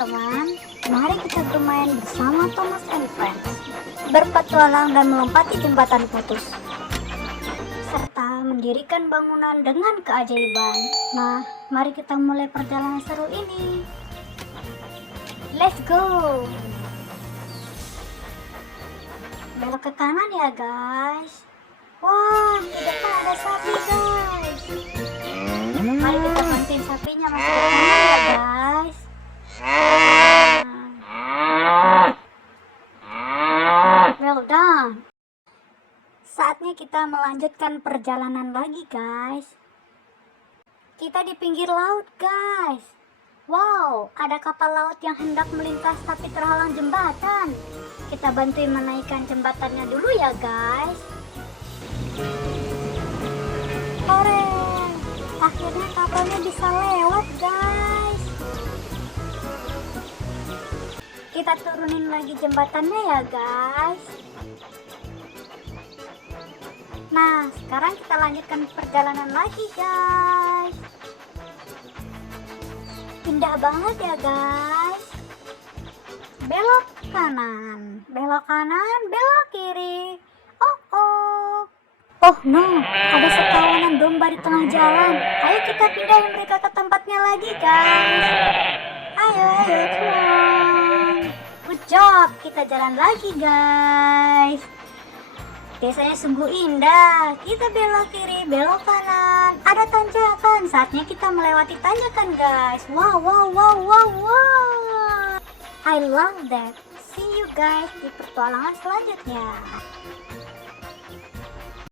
teman-teman, mari kita bermain bersama Thomas and Friends, berpetualang dan melompati jembatan putus, serta mendirikan bangunan dengan keajaiban. Nah, mari kita mulai perjalanan seru ini. Let's go! Belok ke kanan ya guys. Wah, di depan ada sapi guys. Mari kita bantuin sapinya masuk ke kanan ya guys. Well done. Saatnya kita melanjutkan perjalanan lagi guys. Kita di pinggir laut guys. Wow, ada kapal laut yang hendak melintas tapi terhalang jembatan. Kita bantuin menaikkan jembatannya dulu ya guys. Keren, akhirnya kapalnya bisa lewat guys. Kita turunin lagi jembatannya ya guys. Nah, sekarang kita lanjutkan perjalanan lagi guys. Indah banget ya guys. Belok kanan, belok kanan, belok kiri. Oh no, ada sekawanan domba di tengah jalan. Ayo kita pindahin mereka ke tempatnya lagi guys. Ayo, come on. Good job, kita jalan lagi guys. Desanya sungguh indah. Kita belok kiri, belok kanan. Ada tanjakan, saatnya kita melewati tanjakan guys. Wow. I love that. See you guys di petualangan selanjutnya.